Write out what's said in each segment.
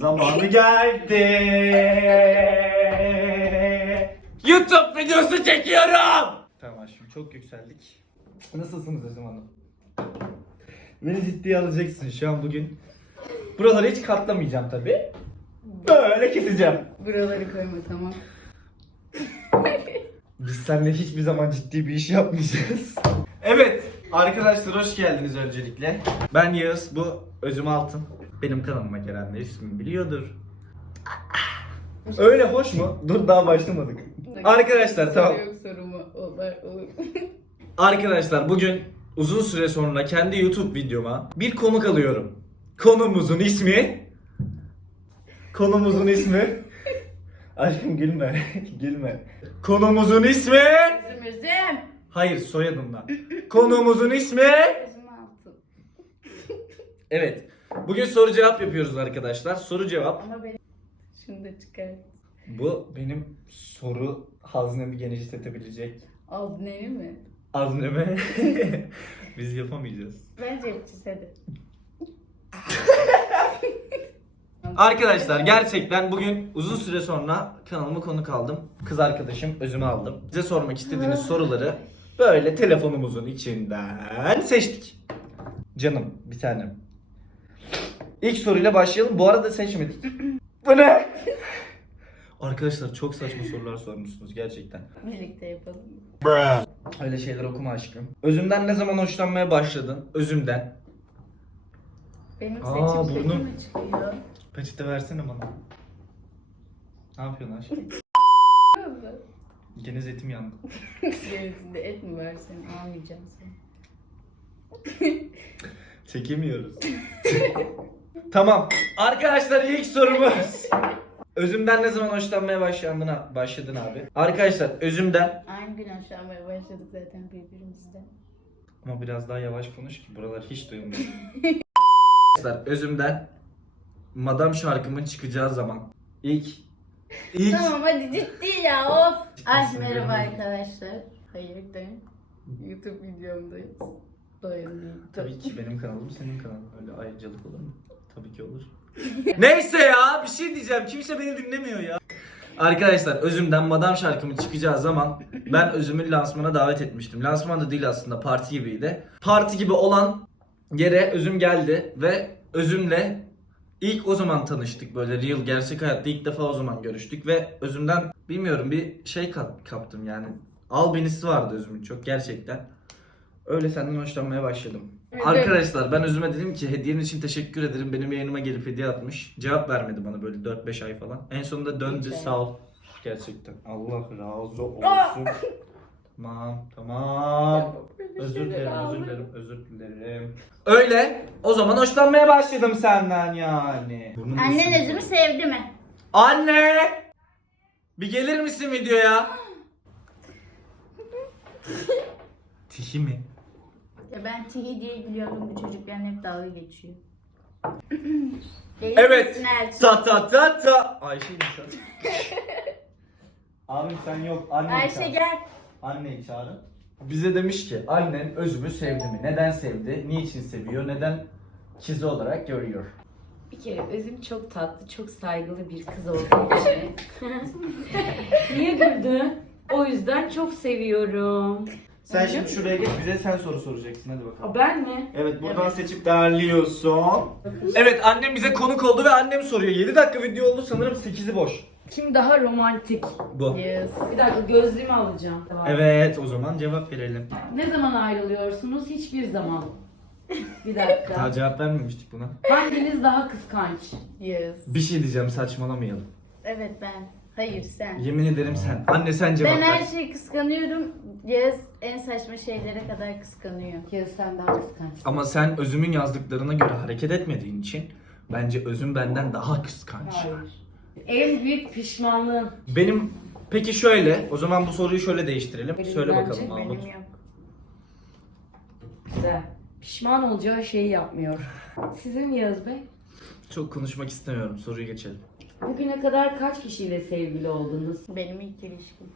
Zamanı geldi. YouTube videosu çekiyorum. Tamam aşkım çok yükseldik. Nasılsınız Özlem Hanım? Beni ciddiye alacaksın şu an bugün. Buraları hiç katlamayacağım tabi. Böyle keseceğim. Buraları koyma tamam. Biz seninle hiçbir zaman ciddi bir iş yapmayacağız. Evet arkadaşlar hoş geldiniz öncelikle. Ben Yağız bu Özüm Altın. Benim kanalıma gelenler ismini biliyordur. Öyle hoş mu? Dur daha başlamadık. Arkadaşlar tamam. Soru yok sorumu. Olur, olur. Arkadaşlar bugün uzun süre sonra kendi YouTube videoma bir konuk alıyorum. Konumuzun ismi Konumuzun ismi Aşkım gülme. gülme. Konumuzun ismi Üzüm üzüm. Hayır soyadımla. Konumuzun ismi Üzüm altın. Evet. Bugün soru cevap yapıyoruz arkadaşlar. Soru cevap. Ama benim... Şunu da çıkar. Bu benim soru haznemi genişletebilecek Aldın mi? hazneme. Biz yapamayacağız. Bence yapacağız hadi. Arkadaşlar gerçekten bugün uzun süre sonra kanalıma konuk aldım. Kız arkadaşım Özüm'ü aldım. Size sormak istediğiniz soruları böyle telefonumuzun içinden seçtik. Canım bir tanem. İlk soruyla başlayalım. Bu arada seçmedik. Bu ne? Arkadaşlar çok saçma sorular sormuşsunuz gerçekten. Birlikte yapalım. Öyle şeyler okuma aşkım. Özümden ne zaman hoşlanmaya başladın? Özümden. Benim Aa, seçim burnum. mi çıkıyor? Peçete versene bana. Ne yapıyorsun aşkım? Gene zetim yandı. Denizinde et mi var senin? Almayacağım seni. Çekemiyoruz. tamam. Arkadaşlar ilk sorumuz. Özümden ne zaman hoşlanmaya başladın, başladın abi? Arkadaşlar özümden Aynı gün hoşlanmaya başladık zaten birbirimizden. ama biraz daha yavaş konuş ki buralar hiç duyulmuyor. Arkadaşlar özümden Madam şarkımın çıkacağı zaman ilk ilk Tamam hadi ciddi ya of. Ay merhaba arkadaşlar. Hayırdır? YouTube videomdayız. Doyalım. Tabii ki benim kanalım senin kanalın. Öyle ayrıcalık olur mu? Tabii ki olur. Neyse ya bir şey diyeceğim. Kimse beni dinlemiyor ya. Arkadaşlar Özüm'den Madam şarkımın çıkacağı zaman ben Özüm'ün lansmana davet etmiştim. Lansman da değil aslında parti gibiydi. Parti gibi olan yere Özüm geldi ve Özüm'le ilk o zaman tanıştık böyle real gerçek hayatta ilk defa o zaman görüştük ve Özüm'den bilmiyorum bir şey kap- kaptım yani. Albenisi vardı Özüm'ün çok gerçekten. Öyle senden hoşlanmaya başladım. Arkadaşlar ben Özüm'e dedim ki hediyen için teşekkür ederim. Benim yayınıma gelip hediye atmış. Cevap vermedi bana böyle 4-5 ay falan. En sonunda döndü ay. sağ ol. Gerçekten. Allah razı olsun. Tamam tamam. Özür dilerim, özür dilerim, özür dilerim. Öyle. O zaman hoşlanmaya başladım senden yani. Burnum Annen özümü sevdi mi? Anne! Bir gelir misin videoya? Tihi mi? Ya ben Tihi diye biliyorum bu çocuk benimle hep dalga geçiyor. Evet. misin Elçin? Ta ta ta ta. Ayşe'ymiş o. Abim sen yok. Anneyi Ayşe çağır. gel. Anneyi çağırın. Bize demiş ki annen özümü sevdi mi? Neden sevdi? Niçin seviyor? Neden kizi olarak görüyor? Bir kere Özüm çok tatlı, çok saygılı bir kız olduğu için. Niye güldün? O yüzden çok seviyorum. Sen şimdi şuraya geç bize sen soru soracaksın hadi bakalım. Aa, ben mi? Evet buradan Evet. seçip derliyorsun. Evet annem bize konuk oldu ve annem soruyor. 7 dakika video oldu sanırım 8'i boş. Kim daha romantik? Bu. Yes. Bir dakika gözlüğümü alacağım. Evet o zaman cevap verelim. Ne zaman ayrılıyorsunuz? Hiçbir zaman. Bir dakika. Daha cevap vermemiştik buna. Hanginiz daha kıskanç? Yes. Bir şey diyeceğim saçmalamayalım. Evet ben. Hayır sen. Yemin ederim sen. Anne sen cevap Ben ver. her şeyi kıskanıyorum. Yes en saçma şeylere kadar kıskanıyor. Kız sen daha kıskançsın. Ama sen Özüm'ün yazdıklarına göre hareket etmediğin için bence Özüm benden daha kıskanç. Hayır. En büyük pişmanlığın. Benim peki şöyle, o zaman bu soruyu şöyle değiştirelim. Benim Söyle bence bakalım Mahmut. Benim yok. Güzel. Pişman olacağı şeyi yapmıyor. Sizin Yağız Bey? Çok konuşmak istemiyorum. Soruyu geçelim. Bugüne kadar kaç kişiyle sevgili oldunuz? Benim ilk ilişkim.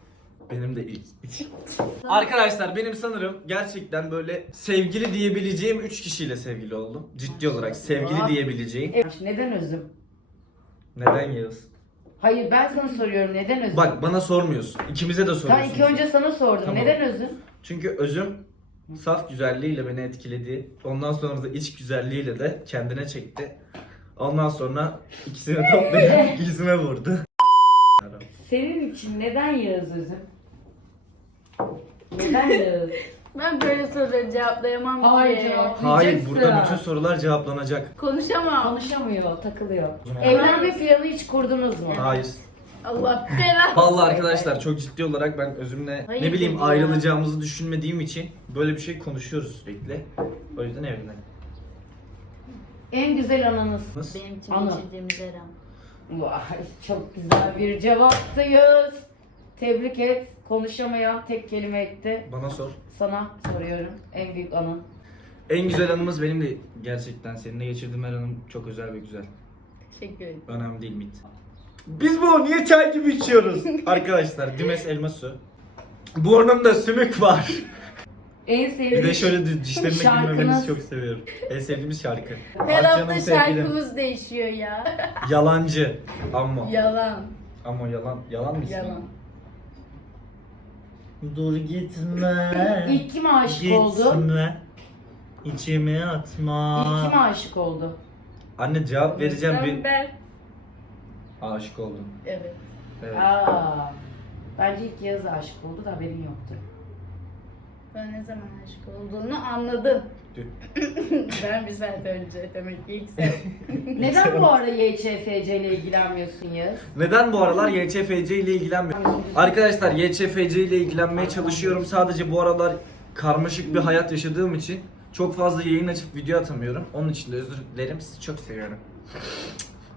Benim de ilk. Arkadaşlar benim sanırım gerçekten böyle sevgili diyebileceğim 3 kişiyle sevgili oldum. Ciddi olarak sevgili diyebileceğim. Evet. Neden özüm? Neden Yağız? Hayır ben sana soruyorum neden özün? Bak bana sormuyorsun. İkimize de Ben soruyorsun. ilk önce sana sordum. Tamam. Neden özün? Çünkü özüm saf güzelliğiyle beni etkiledi. Ondan sonra da iç güzelliğiyle de kendine çekti. Ondan sonra ikisini toplayıp yüzüme vurdu. Senin için neden Yağız özün? Neden Yağız? Ben böyle soruları cevaplayamam Hayır, ki. cevap- Hayır Diyeceksin. burada bütün sorular cevaplanacak. Konuşamam. Konuşamıyor, takılıyor. Evlenme planı hiç kurdunuz mu? Hayır. Allah belanı. Vallahi arkadaşlar çok ciddi olarak ben özümle Hayır ne bileyim ya. ayrılacağımızı düşünmediğim için böyle bir şey konuşuyoruz sürekli. O yüzden evlenelim. En güzel. Nasıl? Benim için Ana. geçirdiğimiz eram. Vay çok güzel bir cevaptı Yağız. Tebrik et. Konuşamayan tek kelime etti. Bana sor. Sana soruyorum. En büyük anın. En güzel anımız benim de gerçekten seninle geçirdiğim her anım çok özel ve güzel. Teşekkür ederim. Önemli değil mit. Biz bu niye çay gibi içiyoruz? Arkadaşlar Dimes elma su. Burnumda sümük var. En Bir sevdiğin de şöyle di- dişlerine gülmemenizi çok seviyorum. En sevdiğimiz şarkı. Her Ah hafta canım sevgilim. şarkımız değişiyor ya. Yalancı. Ama. Yalan. Ama yalan. Yalan mı ismi? Yalan. Dur gitme. İlk kim aşık oldu? Gitme. İçime atma. İlk kim aşık oldu? Anne cevap vereceğim bir... Ben. Aşık oldum. Evet. Evet. Aa, bence ilk Yağız aşık oldu da haberin yoktu. Ben ne zaman aşık olduğunu anladım. Dün. ben bir saat önce demek ki ilk sen. Neden bu ara YÇFC ile ilgilenmiyorsun Yağız? Neden bu aralar YÇFC ile ilgilenmiyorum? Arkadaşlar YÇFC ile ilgilenmeye çalışıyorum. Sadece bu aralar karmaşık bir hayat yaşadığım için çok fazla yayın açıp video atamıyorum. Onun için de özür dilerim. Sizi çok seviyorum.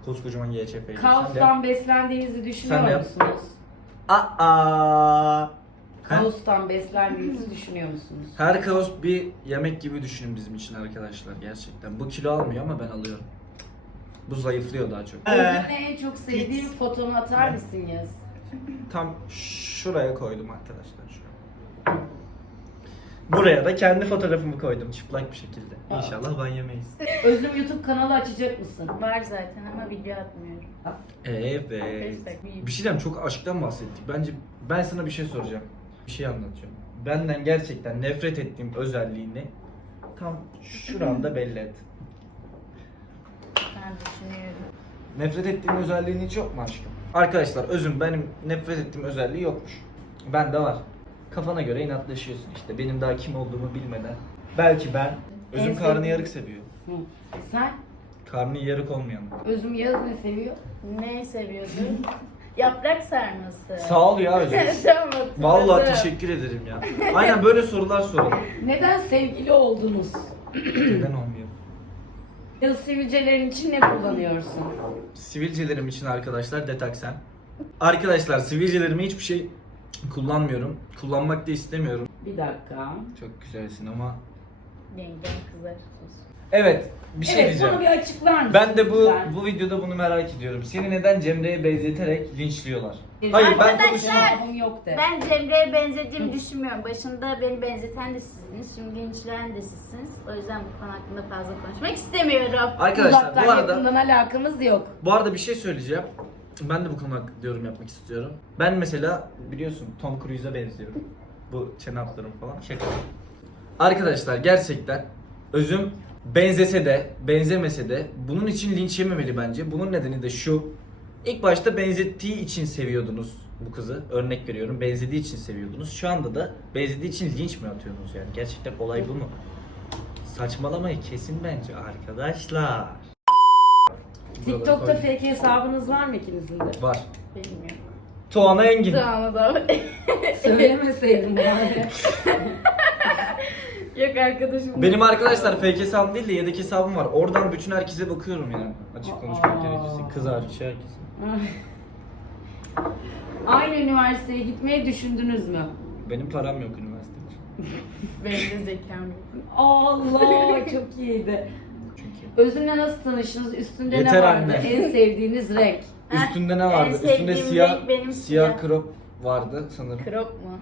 Koskocaman YÇFC. Kaostan beslendiğinizi düşünüyor Sen de yap. musunuz? Aa. Kaostan beslendiğinizi düşünüyor musunuz? Her kaos bir yemek gibi düşünün bizim için arkadaşlar gerçekten. Bu kilo almıyor ama ben alıyorum. Bu zayıflıyor daha çok. Özünle en çok sevdiğin fotonu atar mısın Yağız? Tam şuraya koydum arkadaşlar şuraya. Buraya da kendi fotoğrafımı koydum çıplak bir şekilde. İnşallah ban yemeyiz. Özüm YouTube kanalı açacak mısın? Var zaten ama video atmıyorum. Evet. Arkadaşlar, Bir şey diyeyim çok aşktan bahsettik. Bence ben sana bir şey soracağım. Bir şey anlatacağım. Benden gerçekten nefret ettiğim özelliğini tam şuranda belli et. Ben düşünüyorum. Nefret ettiğin özelliğin hiç yok mu aşkım? Arkadaşlar özüm benim nefret ettiğim özelliği yokmuş. Bende var. Kafana göre inatlaşıyorsun işte. Benim daha kim olduğumu bilmeden. Belki ben özüm karnı yarık seviyor. Hı. Sen? Karnı yarık olmayan. Özüm Yağız ne seviyor? Ne seviyordun? Yaprak sarması. Sağ ol ya özüm. tamam Vallahi teşekkür ederim ya. Aynen böyle sorular soralım. Neden sevgili oldunuz? Neden olmuyor? Yağız sivilcelerin için ne kullanıyorsun? Sivilcelerim için arkadaşlar detaksen. Arkadaşlar sivilcelerime hiçbir şey kullanmıyorum. Kullanmak da istemiyorum. Bir dakika. Çok güzelsin ama. Yengem kızar. Evet bir şey evet, diyeceğim. bana bir açıklar mısın? Ben de bu lütfen? bu videoda bunu merak ediyorum. Seni neden Cemre'ye benzeterek linçliyorlar? Hayır ben Arkadaşlar- konuşamam. Cevabım yok de. Ben Cemre'ye benzediğimi düşünmüyorum. Başında beni benzeten de sizsiniz. Şimdi linçleyen de sizsiniz. O yüzden bu konu hakkında fazla konuşmak istemiyorum. Arkadaşlar Uzaktan bu arada yakından alakamız yok. bu arada bir şey söyleyeceğim. Ben de bu konu hakkında yorum yapmak istiyorum. Ben mesela biliyorsun Tom Cruise'a benziyorum. Bu çene hatlarım falan. Şaka. Arkadaşlar gerçekten özüm benzese de benzemese de bunun için linç yememeli bence. Bunun nedeni de şu. İlk başta benzettiği için seviyordunuz bu kızı. Örnek veriyorum. Benzediği için seviyordunuz. Şu anda da benzediği için linç mi atıyorsunuz yani? Gerçekten olay bu mu? Saçmalamayı kesin bence arkadaşlar. TikTok'ta fake hesabınız var mı ikinizin de? Var. Bilmiyorum. Tuana Engin. Tamam da Söylemeseydin yani. Yok arkadaşım. Benim arkadaşlar fake hesabım değil de yedek hesabım var. Oradan bütün herkese bakıyorum yani. Açık konuşmak Aa. gerekirse. Kız hariç herkes. Aynı üniversiteye gitmeyi düşündünüz mü? Benim param yok üniversite için. Benim de zekam yok. Allah çok iyiydi. Çünkü. Özünle nasıl tanıştınız? Üstünde Yeter ne vardı? anne. En sevdiğiniz renk. Üstünde ne en vardı? Üstünde sevdiğim siyah renk benim siyah siyah. crop vardı sanırım. Crop mu?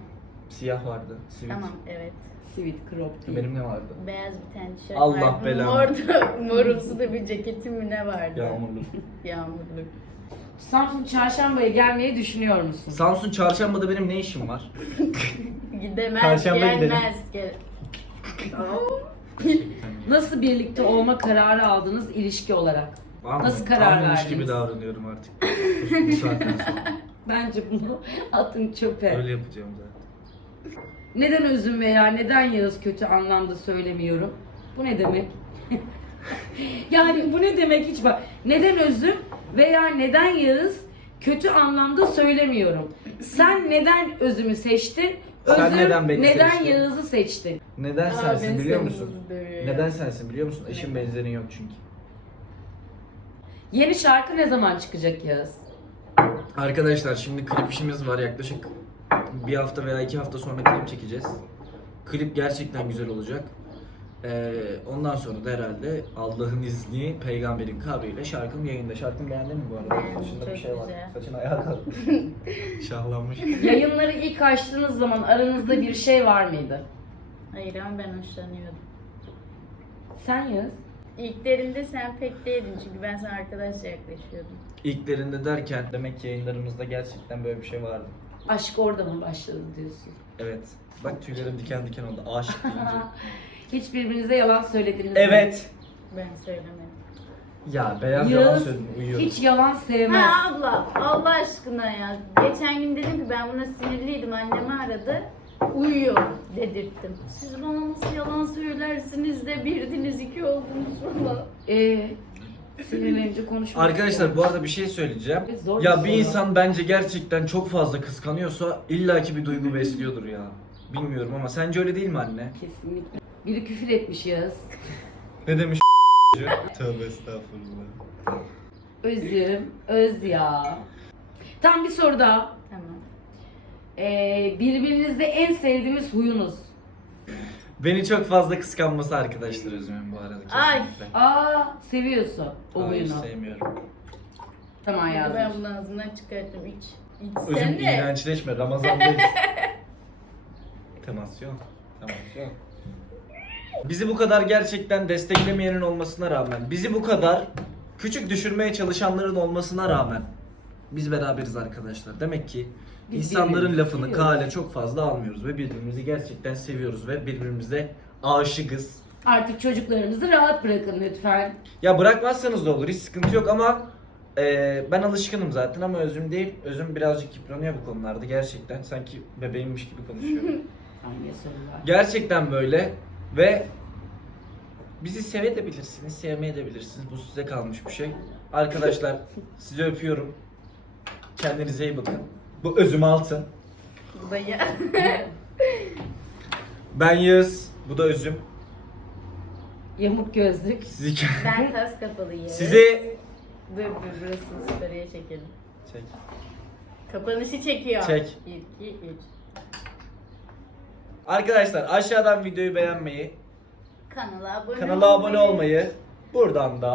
Siyah vardı. Sivit. Tamam evet. Sweet crop değil. Benim ne vardı? Beyaz bir tane tişört Allah vardı. belanı. Orada morumsu da bir ceketim mi ne vardı? Yağmurlu. Yağmurlu. Samsun Çarşamba'ya gelmeyi düşünüyor musun? Samsun çarşambada benim ne işim var? Gidemez, Perşembe gelmez. Gel. Nasıl birlikte olma kararı aldınız ilişki olarak? Var Nasıl karar Almamış gibi verdiniz? davranıyorum artık. Bu, bu saatten sonra. Bence bunu atın çöpe. Öyle yapacağım zaten. Neden özüm veya neden Yağız kötü anlamda söylemiyorum? Bu ne demek? yani bu ne demek hiç bak. Neden özüm veya neden Yağız kötü anlamda söylemiyorum. Sen neden özümü seçtin? Sen Özüm neden beni neden seçtin? Yağız'ı seçtin? Neden Aa, sensin beni biliyor musun? Neden ya. sensin biliyor musun? Eşin benzerin yok çünkü. Yeni şarkı ne zaman çıkacak Yağız? Arkadaşlar şimdi klip işimiz var yaklaşık bir hafta veya iki hafta sonra klip çekeceğiz. Klip gerçekten güzel olacak. Ee, ondan sonra da herhalde Allah'ın izni, peygamberin kabriyle şarkım yayında. Şarkımı beğendin mi bu arada? Beğendim, Saçında bir şey var. güzel. Saçın ayağa kalk. Şahlanmış. Yayınları ilk açtığınız zaman aranızda bir şey var mıydı? Hayır ama ben hoşlanıyordum. Sen Yağız? İlklerinde sen pek değildin çünkü ben sana arkadaşça yaklaşıyordum. İlklerinde derken demek ki yayınlarımızda gerçekten böyle bir şey vardı. Aşk orada mı başladı diyorsun? Evet. Bak tüylerim diken diken oldu. Aşık deyince. Hiç birbirinize yalan söylediniz mi? evet. Ben söylemedim. Ya beyaz yalan Yağız söyledim. Uyuyorum. hiç yalan sevmez. Ha abla Allah aşkına ya. Geçen gün dedim ki ben buna sinirliydim annemi aradı. Uyuyor dedirttim. Siz bana nasıl yalan söylersiniz de birdiniz iki oldunuz falan. Ee, sinirlenince konuşmak Arkadaşlar bu arada bir şey söyleyeceğim. Zor Ya bir bir soru. insan bence gerçekten çok fazla kıskanıyorsa illaki bir duygu besliyordur ya. Bilmiyorum ama sence öyle değil mi anne? Kesinlikle. Biri küfür etmiş Yağız. Ne demiş Tövbe estağfurullah. Özüm, öz ya. Tam bir soru daha. Tamam. Ee, birbirinizde en sevdiğimiz huyunuz. Beni çok fazla kıskanması arkadaşlar Özüm'ün bu arada Ay. kesinlikle. Aa, seviyorsun o Hayır huyunu. sevmiyorum. Tamam Ben yazmış. bunu ağzımdan çıkarttım iç. Özüm İçsene. iğrençleşme Ramazan'dayız. Temasyon. Temasyon. Bizi bu kadar gerçekten desteklemeyenin olmasına rağmen, bizi bu kadar küçük düşürmeye çalışanların olmasına rağmen biz beraberiz arkadaşlar. Demek ki Biz insanların birbirimizi lafını seviyoruz. kale çok fazla almıyoruz ve birbirimizi gerçekten seviyoruz ve birbirimize aşıkız. Artık çocuklarınızı rahat bırakın lütfen. Ya bırakmazsanız da olur hiç sıkıntı yok ama e, ben alışkınım zaten ama özüm değil. Özüm birazcık yıpranıyor bu konularda gerçekten. Sanki bebeğimmiş gibi konuşuyor. Hangi sorular? gerçekten böyle ve bizi sevebilirsiniz, sevmeyebilirsiniz. Bu size kalmış bir şey. Arkadaşlar sizi öpüyorum. Kendinize iyi bakın. Bu özüm altın. Bu da ya. Ben Yağız. Bu da özüm. Yamuk gözlük. Sizi ben tas kafalıyım. sizi Dur dur burasını yukarıya çekelim. çek. Kapanışı çekiyor. Çek. 1, 2, 3. Arkadaşlar aşağıdan videoyu beğenmeyi, Kanala abone kanala abone olmayı, buradan da